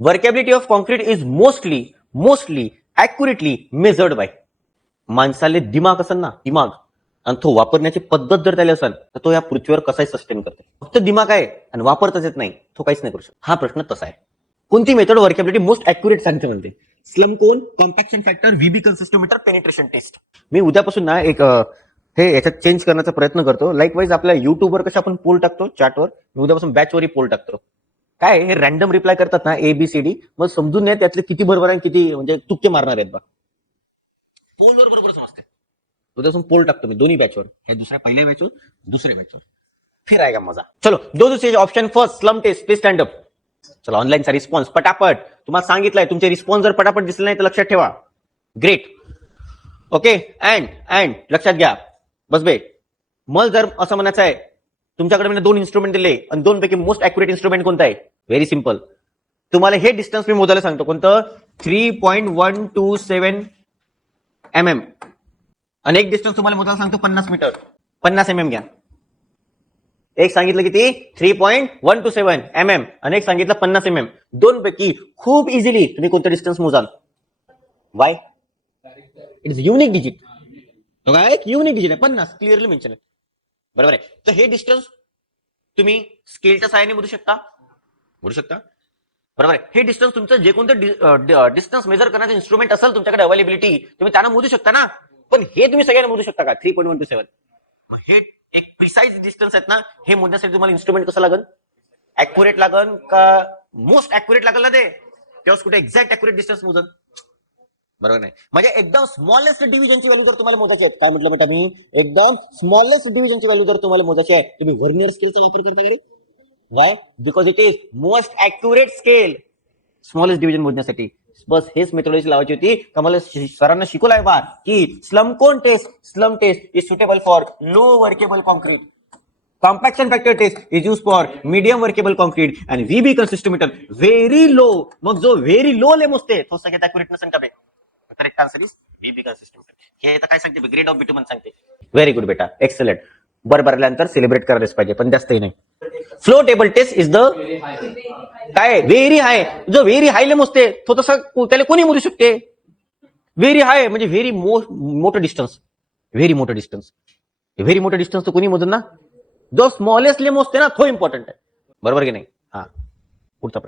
Workability of concrete is mostly accurately measured by. माणसाले दिमाग असेल ना, दिमाग, आणि तो वापरण्याची पद्धत जर त्याला असेल तर तो या पृथ्वीवर कसाही सस्टेन करते. फक्त दिमाग आहे आणि वापरताच येत नाही, तो काहीच नाही करू शकत. हा प्रश्न तसा आहे. कोणती मेथड वर्केबिलिटी मोस्ट ऍक्युरेट सांगते म्हणते? Slump cone, compaction factor, V B consistometer, penetration test. मी उद्यापासून ना एक हे याच्यात चेंज करण्याचा प्रयत्न करतो. लाईकवाईज आपल्या युट्यूबवर कसं आपण पोल टाकतो चॅटवर, मी उद्यापासून बॅचवरही पोल टाकतो. काय हे रॅन्डम रिप्लाय करतात ना, ABCD, मग समजून नाही त्यातले किती बरोबर आहे, किती म्हणजे तुक्के मारणार आहेत बा. पोलवर बरोबर समजते. उद्यापासून पोल टाकतो मी दोन्ही बॅचवर, हे दुसऱ्या पहिल्या बॅचवर, दुसऱ्या बॅचवर. फिर आएगा मजा. चलो, दो stage. Option first, slump test. Please stand up. चला, ऑनलाईनचा रिस्पॉन्स पटापट. तुम्हाला सांगितलंय, तुमचे रिस्पॉन्स जर पटापट दिसले नाही तर लक्षात ठेवा. ग्रेट. ओके. अँड लक्षात घ्या, बस बे. मग जर असं म्हणायचं आहे, तुमच्याकडे मी 2 इन्स्ट्रुमेंट दिले आणि 2 पैकी मोस्ट ऍक्युरेट इन्स्ट्रुमेंट कोणतं आहे? Very simple. तुम्हाला हे डिस्टन्स मी मोजायला सांगतो. कोणतं? 3.127 mm. आणि एक डिस्टन्स तुम्हाला मोजायला सांगतो 50 मीटर. 50 mm घ्या. एक सांगितलं किती? 3.127 mm आणि एक सांगितलं 50 mm. 2 पैकी खूप इझिली तुम्ही कोणतं डिस्टन्स मोजाल? Why? It is unique digit. काय? एक युनिक डिजिट आहे. 50 क्लिअरली मेन्शन आहे. बरोबर आहे. तर हे डिस्टन्स तुम्ही स्केलच्या सहाय्याने मोजू शकता. बरोबर आहे. हे डिस्टन्स तुमचं जे कोणतं डिस्टन्स मेजर करण्याचं इन्स्ट्रुमेंट असेल तुमच्याकडे अवेलेबिलिटी, तुम्ही त्यांना मोजू शकता ना. पण हे तुम्ही सगळ्यांना मोजू शकता का? 3.127. मग हे एक प्रिसाइज डिस्टन्स आहेत ना, हे मोजण्यासाठी तुम्हाला इन्स्ट्रुमेंट कसं लागल? ऍक्युरेट लागल का मोस्ट ऍक्युरेट लागल ना? ते तेव्हाच कुठे एक्झॅक्ट ऍक्युरेट डिस्टन्स मोजल. बरोबर नाही. म्हणजे एकदम स्मॉलेस्ट डिव्हिजनची व्हॅल्यू जर तुम्हाला मोजायची आहे, काय म्हटलं बेटा मी? एकदम स्मॉलेस्ट डिव्हिजनची व्हॅल्यू जर तुम्हाला मोजायची आहे, तुम्ही व्हर्नियर स्केलचा वापर करता का रे? Why? Because it is most accurate scale. Smallest division मोजण्यासाठी बस हेच मेथोडॉलॉजी लावायची होती. का मला सरांना शिकवलंय बा की slump test is suitable for low workable concrete. Compaction factor test is use for medium workable concrete आणि व्हीबी कन्सिस्टोमीटर व्हेरी लो. मग जो व्हेरी लो ले मोजते तो सगळ्यात ऍक्युरेट नसेल का बे? Correct answer is V B consistometer. हे तर काय सांगते? ग्रेड ऑफ बिटुमन सांगते. व्हेरी गुड बेटा, एक्सलेंट. भरल्यानंतर सेलिब्रेट करायलाच पाहिजे, पण जास्तही नाही. Flow table test is the काय? Very high. जो व्हेरी हाय ले मोजते तो तसं त्याला कोणी मोजू शकते? व्हेरी हाय म्हणजे व्हेरी मोठं डिस्टन्स. व्हेरी मोठं डिस्टन्स तर कोणी मोजून ना. जो स्मॉलेस्ट ले मोजते ना तो इम्पॉर्टंट आहे. बरोबर की नाही? हा, पुढचा प्रश्न.